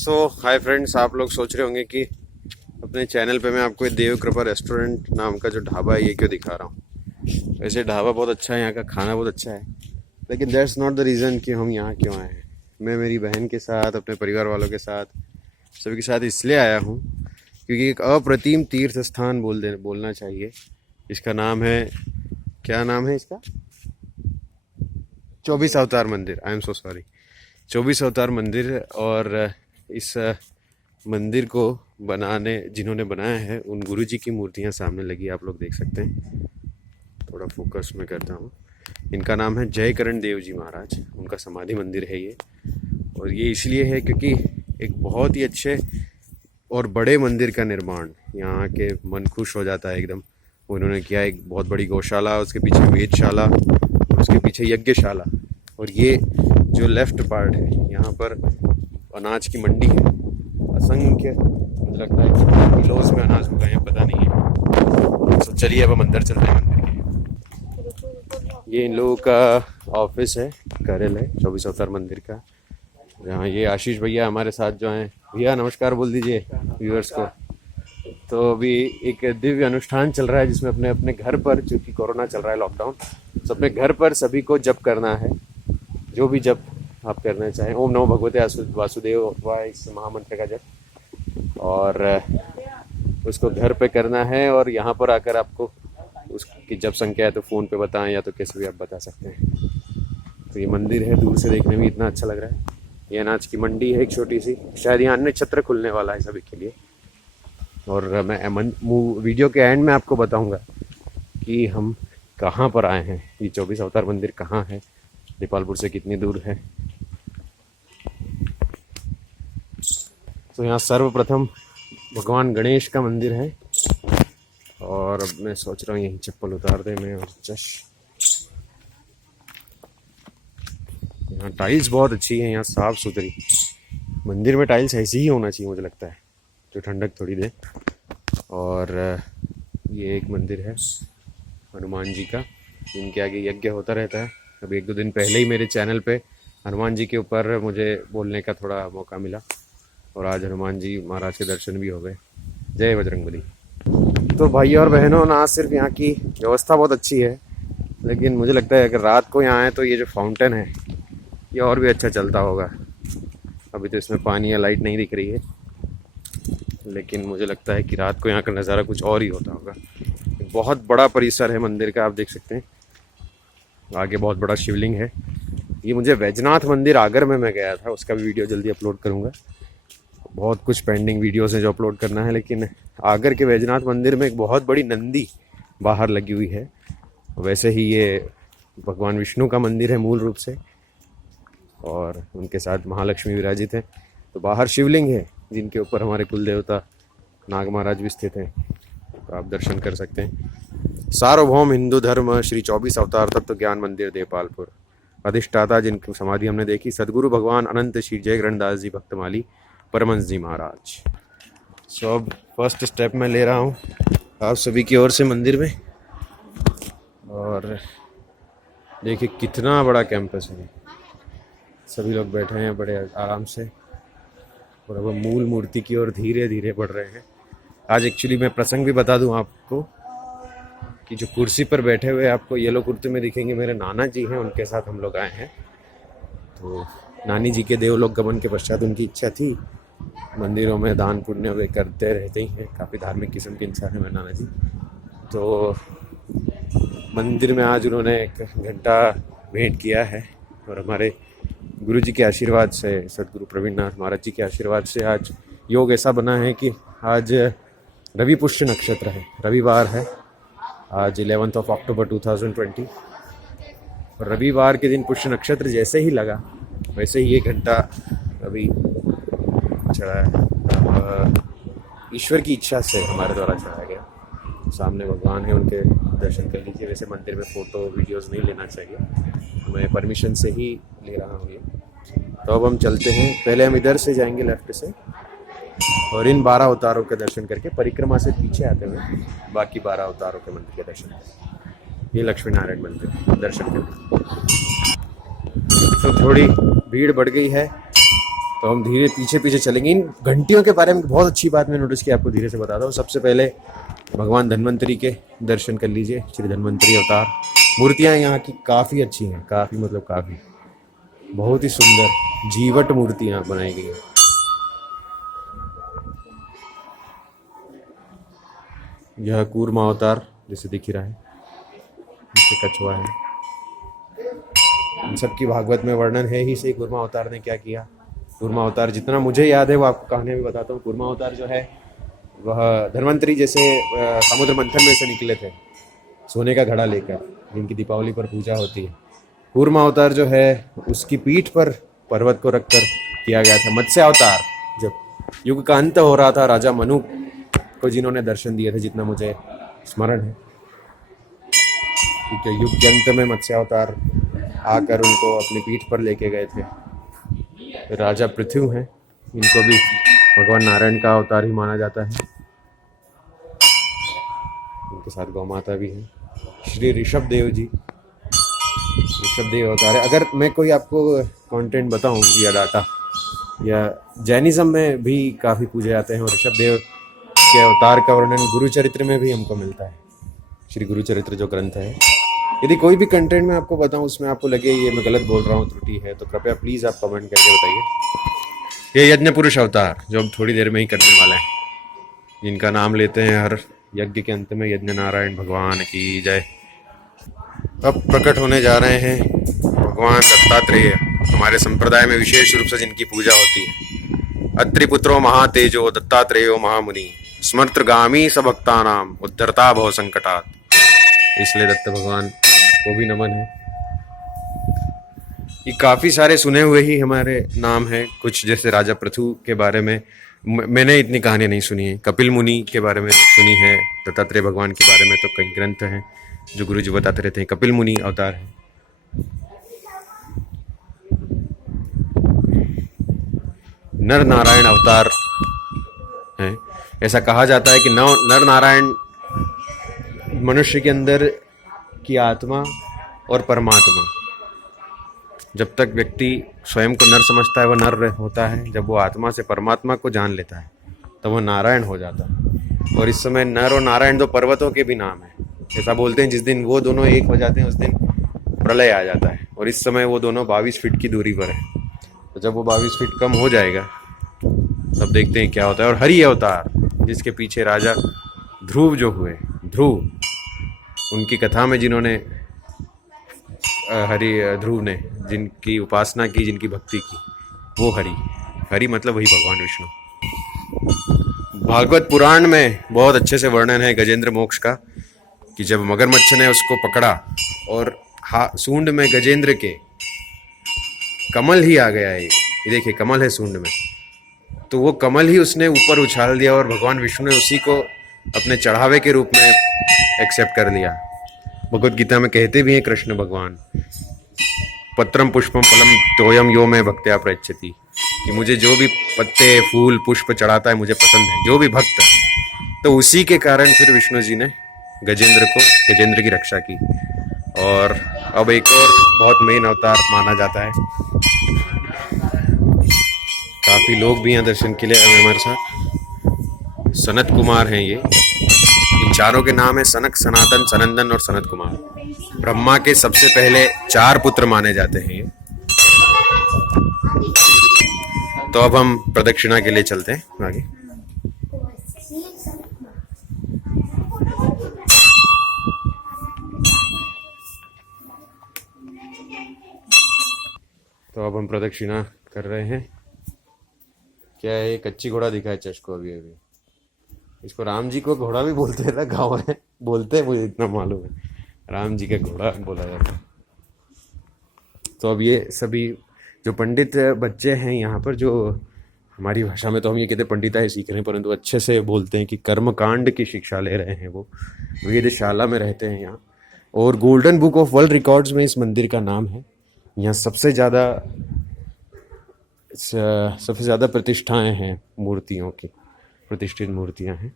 Hi friends, आप लोग सोच रहे होंगे कि अपने चैनल पे मैं आपको ये देव कृपा रेस्टोरेंट नाम का जो ढाबा है ये क्यों दिखा रहा हूँ। वैसे ढाबा बहुत अच्छा है, यहाँ का खाना बहुत अच्छा है, लेकिन दैट्स नॉट द रीज़न कि हम यहाँ क्यों आए हैं। मैं मेरी बहन के साथ, अपने परिवार वालों के साथ, सभी के साथ इसलिए आया हूँ क्योंकि एक अप्रतिम तीर्थ स्थान बोलना चाहिए। इसका नाम है, क्या नाम है इसका? 24 अवतार मंदिर। आई एम सो सॉरी, 24 अवतार मंदिर। और इस मंदिर को जिन्होंने बनाया है उन गुरु जी की मूर्तियां सामने लगी, आप लोग देख सकते हैं। थोड़ा फोकस में करता हूँ। इनका नाम है जय करण देव जी महाराज, उनका समाधि मंदिर है ये। और ये इसलिए है क्योंकि एक बहुत ही अच्छे और बड़े मंदिर का निर्माण यहाँ के मन खुश हो जाता है एकदम। उन्होंने किया एक बहुत बड़ी गौशाला, उसके पीछे वेदशाला, उसके पीछे यज्ञशाला। और ये जो लेफ्ट पार्ट है, यहाँ पर अनाज की मंडी है। असंख्य, मुझे लगता है कि किलोस में अनाज होगा, यहाँ पता नहीं है। तो चलिए अब हम अंदर चलते हैं मंदिर के। ये इन लोगों का ऑफिस है, कार्यालय 24 अवतार मंदिर का। यहाँ ये आशीष भैया हमारे साथ जो हैं। भैया नमस्कार बोल दीजिए व्यूअर्स को। तो अभी एक दिव्य अनुष्ठान चल रहा है जिसमें अपने अपने घर पर, चूँकि कोरोना चल रहा है, लॉकडाउन, तो अपने घर पर सभी को जप करना है। जो भी जप आप करना चाहें, ओम नमो भगवते वासुदेव वाय, इस महामंत्र का जप, और उसको घर पे करना है। और यहाँ पर आकर आपको उसकी जप संख्या है तो फ़ोन पे बताएं, या तो कैसे भी आप बता सकते हैं। तो ये मंदिर है, दूर से देखने में इतना अच्छा लग रहा है। ये अनाज की मंडी है एक छोटी सी, शायद यहाँ अन्य छत्र खुलने वाला है सभी के लिए। और मैं वीडियो के एंड में आपको बताऊंगा कि हम कहाँ पर आए हैं, ये 24 अवतार मंदिर कहाँ है, दीपालपुर से कितनी दूर है। तो यहाँ सर्वप्रथम भगवान गणेश का मंदिर है। और अब मैं सोच रहा हूँ यहीं चप्पल उतार दे मैं, और यहाँ टाइल्स बहुत अच्छी है, यहाँ साफ सुथरी। मंदिर में टाइल्स ऐसी ही होना चाहिए मुझे लगता है, जो ठंडक थोड़ी दे। और ये एक मंदिर है हनुमान जी का, जिनके आगे यज्ञ होता रहता है। अभी 1-2 दिन पहले ही मेरे चैनल पे हनुमान जी के ऊपर मुझे बोलने का थोड़ा मौका मिला, और आज हनुमान जी महाराज के दर्शन भी हो गए। जय बजरंगबली। तो भाई और बहनों, ना सिर्फ यहाँ की व्यवस्था बहुत अच्छी है, लेकिन मुझे लगता है अगर रात को यहाँ आए तो ये जो फाउंटेन है ये और भी अच्छा चलता होगा। अभी तो इसमें पानी या लाइट नहीं दिख रही है, लेकिन मुझे लगता है कि रात को यहाँ का नज़ारा कुछ और ही होता होगा। बहुत बड़ा परिसर है मंदिर का, आप देख सकते हैं। आगे बहुत बड़ा शिवलिंग है। ये मुझे वैजनाथ मंदिर आगर में मैं गया था, उसका भी वीडियो जल्दी अपलोड करूँगा। बहुत कुछ पेंडिंग वीडियोस हैं जो अपलोड करना है, लेकिन आगर के वैजनाथ मंदिर में एक बहुत बड़ी नंदी बाहर लगी हुई है। वैसे ही ये भगवान विष्णु का मंदिर है मूल रूप से, और उनके साथ महालक्ष्मी विराजित हैं। तो बाहर शिवलिंग है जिनके ऊपर हमारे कुल देवता नाग महाराज भी स्थित हैं, तो आप दर्शन कर सकते हैं। सार्वभौम हिंदू धर्म श्री 24 अवतार तत्व ज्ञान मंदिर देपालपुर, अधिष्ठाता जिनकी समाधि हमने देखी सदगुरु भगवान अनंत श्री जय ग्रंथदास जी भक्तमाली परमहंस जी महाराज। सो अब फर्स्ट स्टेप मैं ले रहा हूँ आप सभी की ओर से मंदिर में। और देखिए कितना बड़ा कैंपस है, सभी लोग बैठे हैं बड़े आराम से, और अब हम मूल मूर्ति की ओर धीरे धीरे बढ़ रहे हैं। आज एक्चुअली मैं प्रसंग भी बता दूं आपको कि जो कुर्सी पर बैठे हुए आपको येलो कुर्ते में दिखेंगे, मेरे नाना जी हैं, उनके साथ हम लोग आए हैं। तो नानी जी के देवलोक गमन के पश्चात उनकी इच्छा थी, मंदिरों में दान पुण्य वे करते रहते ही हैं, काफ़ी धार्मिक किस्म के इंसान हैं मेरे नाना जी। तो मंदिर में आज उन्होंने एक घंटा भेंट किया है, और हमारे गुरु जी के आशीर्वाद से, सदगुरु प्रवीण नाथ महाराज जी के आशीर्वाद से आज योग ऐसा बना है कि आज रवि पुष्य नक्षत्र है, रविवार है आज 11 अक्टूबर 2020। और रविवार के दिन पुष्य नक्षत्र जैसे ही लगा वैसे ही 1 घंटा अभी चढ़ा है। ईश्वर की इच्छा से हमारे द्वारा चढ़ाया गया। सामने भगवान है, उनके दर्शन कर लीजिए। वैसे मंदिर में फ़ोटो वीडियोज़ नहीं लेना चाहिए, मैं परमिशन से ही ले रहा हूँ ये। तो अब हम चलते हैं, पहले हम इधर से जाएंगे लेफ्ट से, और इन 12 अवतारों के दर्शन करके परिक्रमा से पीछे आते हुए बाकी 12 अवतारों के मंदिर के दर्शन करेंगे। ये लक्ष्मी नारायण मंदिर दर्शन करके। तो थोड़ी भीड़ बढ़ गई है, तो हम धीरे पीछे पीछे चलेंगे। इन घंटियों के बारे में बहुत अच्छी बात मैं नोटिस की, आपको धीरे से बताता हूँ। सबसे पहले भगवान धन्वंतरी के दर्शन कर लीजिए, श्री धन्वंतरी अवतार। मूर्तियाँ यहाँ की काफ़ी अच्छी हैं, काफ़ी मतलब काफ़ी, बहुत ही सुंदर जीवट मूर्तियाँ बनाई गई हैं। यह कूर्मा अवतार जैसे दिख ही रहा है, नीचे कछुआ है। इन सबकी भागवत में वर्णन है ही सही, कूर्मा अवतार ने क्या किया। कूर्मा अवतार जितना मुझे याद है वो आपको कहानी भी बताता हूँ। कूर्मा अवतार जो है वह धन्वंतरी जैसे समुद्र मंथन में से निकले थे सोने का घड़ा लेकर, जिनकी दीपावली पर पूजा होती है। कूर्मा अवतार जो है उसकी पीठ पर पर्वत को रखकर किया गया था। मत्स्य अवतार जब युग का अंत हो रहा था, राजा मनु को जिन्होंने दर्शन दिए थे, जितना मुझे स्मरण है, क्योंकि युग के अंत में मत्स्य अवतार आकर उनको अपनी पीठ पर लेके गए थे। राजा पृथ्वी हैं, इनको भी भगवान नारायण का अवतार ही माना जाता है। उनके साथ गौ माता भी है। श्री ऋषभ देव जी, ऋषभ देव अवतार है। अगर मैं कोई आपको कंटेंट बताऊं या डाटा, या जैनिज्म में भी काफ़ी पूजे जाते हैं, और ऋषभ देव के अवतार का वर्णन गुरु चरित्र में भी हमको मिलता है। श्री गुरु चरित्र जो ग्रंथ है, यदि कोई भी कंटेंट मैं आपको बताऊं उसमें आपको लगे ये मैं गलत बोल रहा हूँ, त्रुटि है, तो कृपया प्लीज़ आप कमेंट करके बताइए। ये यज्ञ पुरुष अवतार जो हम थोड़ी देर में ही करने वाले हैं, जिनका नाम लेते हैं हर यज्ञ के अंत में, यज्ञ नारायण भगवान की जय। अब प्रकट होने जा रहे हैं भगवान दत्तात्रेय। हमारे संप्रदाय में विशेष रूप से जिनकी पूजा होती है, अत्रिपुत्रो महातेजो दत्तात्रेयो महामुनि स्मर्तगामी सबक्तानाम उद्धरता भव संकटात। इसलिए दत्त भगवान को भी नमन है। ये काफ़ी सारे सुने हुए ही हमारे नाम हैं। कुछ जैसे राजा पृथु के बारे में मैंने इतनी कहानी नहीं सुनी है, कपिल मुनि के बारे में सुनी है, दत्तात्रेय भगवान के बारे में तो कई ग्रंथ हैं जो गुरु जी बताते रहते हैं। कपिल मुनि अवतार है। नर नारायण अवतार है। ऐसा कहा जाता है कि नर नारायण मनुष्य के अंदर की आत्मा और परमात्मा, जब तक व्यक्ति स्वयं को नर समझता है वह नर होता है, जब वो आत्मा से परमात्मा को जान लेता है तो वह नारायण हो जाता है। और इस समय नर और नारायण दो पर्वतों के भी नाम है। ऐसा बोलते हैं जिस दिन वो दोनों एक हो जाते हैं उस दिन प्रलय आ जाता है, और इस समय वो दोनों 22 फीट की दूरी पर है। तो जब वो 22 फीट कम हो जाएगा तब देखते हैं क्या होता है। और हरि अवतार, जिसके पीछे राजा ध्रुव जो हुए, ध्रुव, उनकी कथा में जिन्होंने ध्रुव ने जिनकी उपासना की, जिनकी भक्ति की, वो हरि मतलब वही भगवान विष्णु। भागवत पुराण में बहुत अच्छे से वर्णन है गजेंद्र मोक्ष का, कि जब मगरमच्छ ने उसको पकड़ा और सूंड में गजेंद्र के कमल ही आ गया है, ये देखिए कमल है सूंड में, तो वो कमल ही उसने ऊपर उछाल दिया और भगवान विष्णु ने उसी को अपने चढ़ावे के रूप में एक्सेप्ट कर लिया। भगवत गीता में कहते भी हैं कृष्ण भगवान, पत्रम पुष्पम फलम तोयम यो में भक्त्या प्रयच्छति, कि मुझे जो भी पत्ते फूल पुष्प चढ़ाता है मुझे पसंद है, जो भी भक्त। तो उसी के कारण फिर विष्णु जी ने गजेंद्र की रक्षा की। और अब एक और बहुत मेन अवतार माना जाता है, काफ़ी लोग भी यहाँ दर्शन के लिए आए हमारे साथ। सनत कुमार हैं ये, इन चारों के नाम है सनक, सनातन, सनंदन और सनत कुमार। ब्रह्मा के सबसे पहले 4 पुत्र माने जाते हैं ये। तो अब हम प्रदक्षिणा के लिए चलते हैं आगे। तो अब हम प्रदक्षिणा कर रहे हैं। क्या है, कच्ची घोड़ा दिखा है चष्को अभी। इसको राम जी को घोड़ा भी बोलते हैं ना, गाँव है बोलते हैं, मुझे इतना मालूम है, राम जी का घोड़ा बोला जाता है। तो अब ये सभी जो पंडित बच्चे हैं यहाँ पर, जो हमारी भाषा में तो हम ये कहते हैं पंडिता ही सीख रहे हैं, परंतु अच्छे से बोलते हैं कि कर्मकांड की शिक्षा ले रहे हैं, वो वेदशाला में रहते हैं यहाँ। और golden book of world records में इस मंदिर का नाम है। यहाँ सबसे ज़्यादा प्रतिष्ठाएं हैं, मूर्तियों की प्रतिष्ठित मूर्तियां हैं।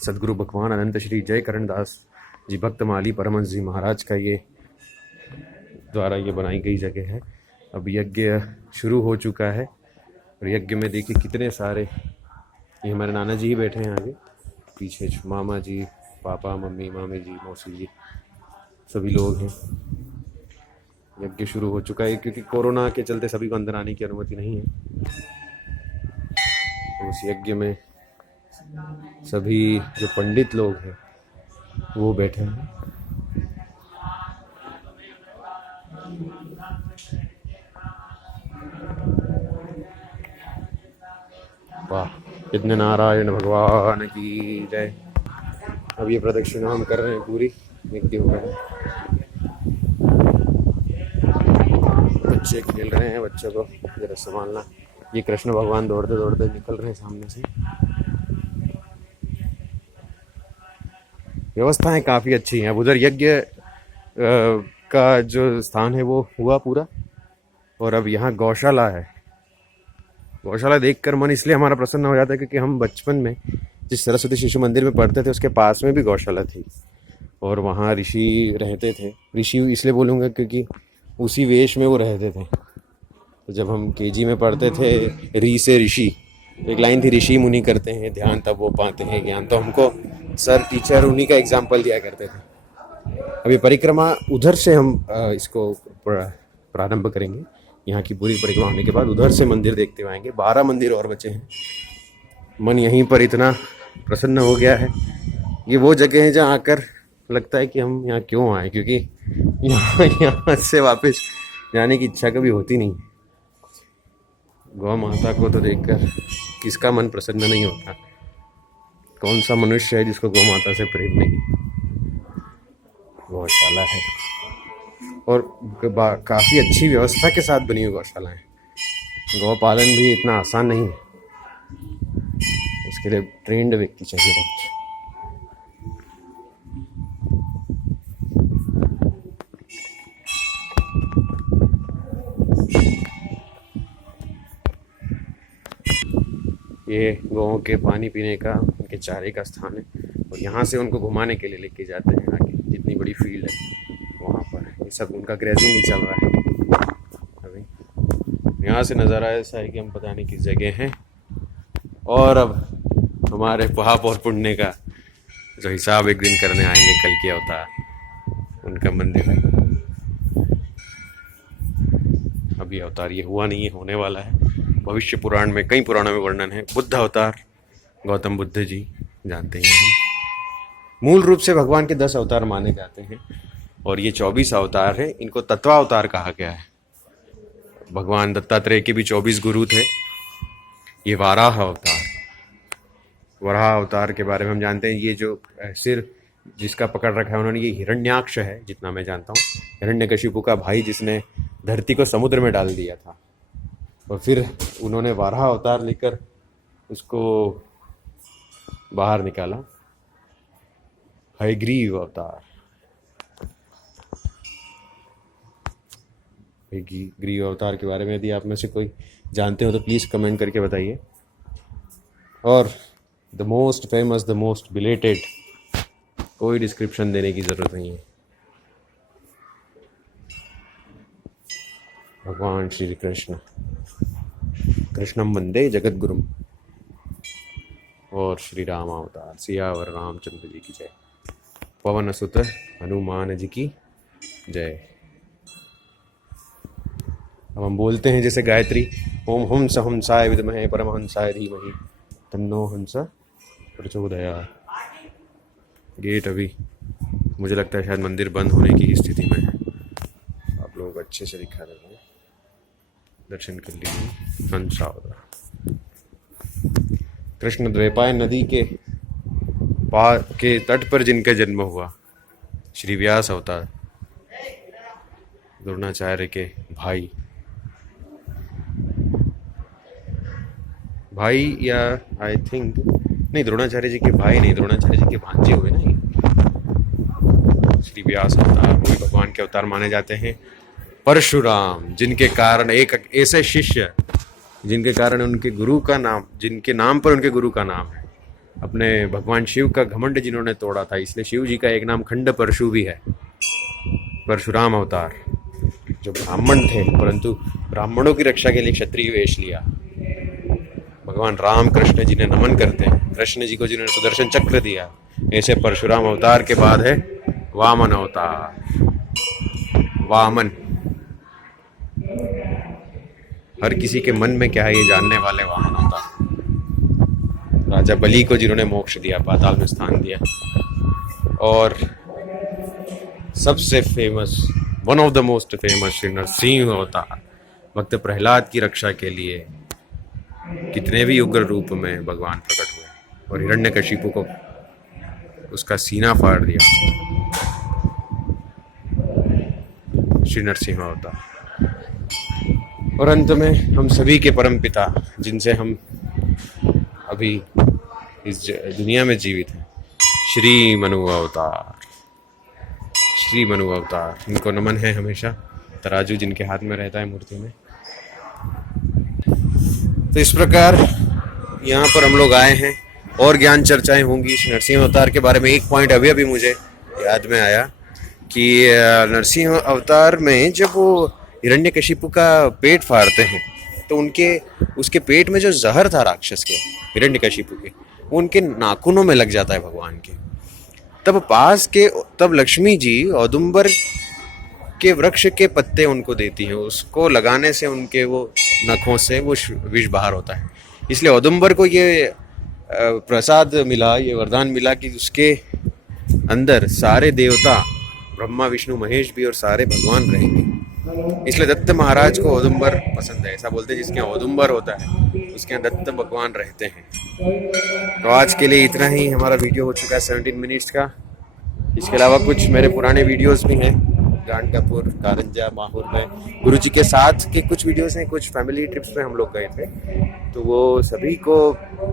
सदगुरु भगवान अनंत श्री जय करण दास जी भक्तमाली परमहंस जी महाराज का ये द्वारा ये बनाई गई जगह है। अब यज्ञ शुरू हो चुका है और यज्ञ में देखिए कितने सारे, ये हमारे नाना जी ही बैठे हैं आगे, पीछे मामा जी, पापा, मम्मी, मामी जी, मौसी जी, सभी लोग हैं। यज्ञ शुरू हो चुका है क्योंकि कोरोना के चलते सभी को अंदर आने की अनुमति नहीं है। तो उस यज्ञ में सभी जो पंडित लोग हैं वो बैठे हैं। वाह, कितने नारायण भगवान की जय। अब ये प्रदक्षिणा हम कर रहे हैं पूरी, यज्ञ हो गया। बच्चे खेल रहे हैं, बच्चों को जरा संभालना। ये कृष्ण भगवान दौड़ते दौड़ते निकल रहे हैं सामने से। व्यवस्थाएं काफ़ी अच्छी हैं। अब उधर यज्ञ का जो स्थान है वो हुआ पूरा, और अब यहाँ गौशाला है। गौशाला देखकर मन इसलिए हमारा प्रसन्न हो जाता है क्योंकि हम बचपन में जिस सरस्वती शिशु मंदिर में पढ़ते थे उसके पास में भी गौशाला थी, और वहाँ ऋषि रहते थे। ऋषि इसलिए बोलूँगा क्योंकि उसी वेश में वो रहते थे। तो जब हम केजी में पढ़ते थे, री से ऋषि, एक लाइन थी, ऋषि मुनि करते हैं ध्यान तब वो पाते हैं ज्ञान। तो हमको सर टीचर उन्हीं का एग्जाम्पल दिया करते थे। अभी परिक्रमा उधर से हम इसको प्रारंभ करेंगे। यहाँ की पूरी परिक्रमा होने के बाद उधर से मंदिर देखते हुए आएंगे। 12 मंदिर और बचे हैं। मन यहीं पर इतना प्रसन्न हो गया है। ये वो जगह है जहाँ आकर लगता है कि हम यहाँ क्यों आए, क्योंकि यहाँ से वापस जाने की इच्छा कभी होती नहीं। गौ माता को तो देखकर किसका मन प्रसन्न नहीं होता। कौन सा मनुष्य है जिसको गौ माता से प्रेम नहीं। गौशाला है और काफ़ी अच्छी व्यवस्था के साथ बनी हुई गौशाला है। गौ पालन भी इतना आसान नहीं है, उसके लिए ट्रेंड व्यक्ति चाहिए बहुत। ये गौओं के पानी पीने का, उनके चारे का स्थान है, और यहाँ से उनको घुमाने के लिए लेके जाते हैं आगे। जितनी बड़ी फील्ड है वहाँ पर ये सब उनका ग्रेजिंग ही चल रहा है अभी। यहाँ से नज़ारा ऐसा है कि हम पता नहीं किस जगह हैं। और अब हमारे पाप और पुण्य का जो हिसाब एक दिन करने आएंगे कल के अवतार, उनका मंदिर है। अभी अवतार ये हुआ नहीं है, होने वाला है। भविष्य पुराण में, कई पुराणों में वर्णन है। बुद्ध अवतार, गौतम बुद्ध जी, जानते हैं हम। मूल रूप से भगवान के 10 अवतार माने जाते हैं, और ये 24 अवतार हैं। इनको तत्वावतार कहा गया है। भगवान दत्तात्रेय के भी 24 गुरु थे। ये वाराह अवतार, वराह अवतार के बारे में हम जानते हैं। ये जो सिर जिसका पकड़ रखा है उन्होंने, ये हिरण्याक्ष है जितना मैं जानता हूँ। हिरण्यकशिपु का भाई जिसने धरती को समुद्र में डाल दिया था, और फिर उन्होंने वाराह अवतार लेकर उसको बाहर निकाला। हयग्रीव अवतार, ग्रीव अवतार के बारे में यदि आप में से कोई जानते हो तो प्लीज़ कमेंट करके बताइए। और the most famous, the most belated, कोई डिस्क्रिप्शन देने की ज़रूरत नहीं है, भगवान श्री कृष्ण, कृष्णम वंदे जगत गुरुम, और श्री राम अवतार, सियावर रामचंद्र जी की जय, पवन सुत हनुमान जी की जय। अब हम बोलते हैं जैसे गायत्री, ओम हंस हंसाय विद्महे परमहंसाय धीमहि तन्नो हंस प्रचोदयात्। गेट अभी मुझे लगता है शायद मंदिर बंद होने की स्थिति में है। आप लोगों को अच्छे से दिखा देते हैं, दर्शन कर लीजिए। हंसावतार कृष्ण द्वैपायन नदी के पार के तट पर जिनका जन्म हुआ, श्री व्यास अवतार, द्रोणाचार्य के भाई या आई थिंक नहीं, द्रोणाचार्य जी के भाई नहीं, द्रोणाचार्य जी के भांजे हुए ना ये। श्री व्यास अवतार वो भी भगवान के अवतार माने जाते हैं। परशुराम, जिनके कारण एक ऐसे शिष्य जिनके कारण उनके गुरु का नाम, जिनके नाम पर उनके गुरु का नाम है, अपने भगवान शिव का घमंड जिन्होंने तोड़ा था, इसलिए शिव जी का एक नाम खंड परशु भी है। परशुराम अवतार जो ब्राह्मण थे परंतु ब्राह्मणों की रक्षा के लिए क्षत्रिय वेश लिया। भगवान राम कृष्ण जी ने नमन करते हैं, कृष्ण जी को जिन्होंने सुदर्शन चक्र दिया। ऐसे परशुराम अवतार के बाद है वामन अवतार। वामन, हर किसी के मन में क्या है ये जानने वाले वामन अवतार। राजा बलि को जिन्होंने मोक्ष दिया, पाताल में स्थान दिया। और सबसे famous, one of the most famous Shri Narasimha अवतार, भक्त प्रहलाद की रक्षा के लिए कितने भी उग्र रूप में भगवान प्रकट हुए और हिरण्यकशिपु को उसका सीना फाड़ दिया। श्री नरसिंह अवतार। और अंत में हम सभी के परम पिता, जिनसे हम अभी इस दुनिया में जीवित हैं, श्री मनु अवतार। श्री मनु अवतार, इनको नमन है हमेशा। तराजू जिनके हाथ में रहता है मूर्ति में। तो इस प्रकार यहाँ पर हम लोग आए हैं और ज्ञान चर्चाएं होंगी नरसिंह अवतार के बारे में। एक पॉइंट अभी अभी मुझे याद में आया कि नरसिंह अवतार में जब वो हिरण्यकशिपु का पेट फाड़ते हैं तो उसके पेट में जो जहर था राक्षस के, हिरण्यकशिपु के, वो उनके नाखूनों में लग जाता है भगवान के। तब लक्ष्मी जी औदुंबर के वृक्ष के पत्ते उनको देती हैं, उसको लगाने से उनके वो नखों से वो विष बाहर होता है। इसलिए औदुंबर को ये प्रसाद मिला, ये वरदान मिला कि उसके अंदर सारे देवता, ब्रह्मा विष्णु महेश भी और सारे भगवान रहेंगे। इसलिए दत्त महाराज को औदुंबर पसंद है। ऐसा बोलते हैं जिसके यहाँ औदुंबर होता है उसके यहाँ दत्त भगवान रहते हैं। तो आज के लिए इतना ही। हमारा वीडियो हो चुका है 17 मिनट्स का। इसके अलावा कुछ मेरे पुराने वीडियोस भी हैं, गांडकापुर, कारंजा, माहौर में गुरु जी के साथ के कुछ वीडियोस हैं। कुछ फैमिली ट्रिप्स पे हम लोग गए थे, तो वो सभी को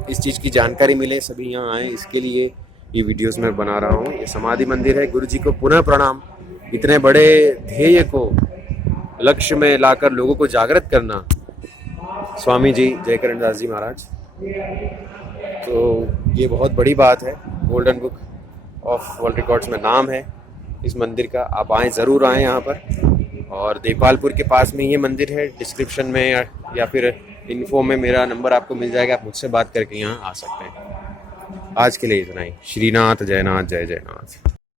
इस चीज़ की जानकारी मिले, सभी यहाँ आए, इसके लिए ये वीडियोस मैं बना रहा हूँ। ये समाधि मंदिर है। गुरु जी को पुनः प्रणाम। इतने बड़े ध्येय को लक्ष्य में लाकर लोगों को जागृत करना, स्वामी जी जयकरण दास जी महाराज, तो ये बहुत बड़ी बात है। Golden book of world records में नाम है इस मंदिर का। आप आएँ, ज़रूर आएँ यहाँ पर। और देपालपुर के पास में ये मंदिर है। डिस्क्रिप्शन में या फिर इन्फो में मेरा नंबर आपको मिल जाएगा, आप मुझसे बात करके यहाँ आ सकते हैं। आज के लिए इतना ही। श्रीनाथ जयनाथ, जय जयनाथ।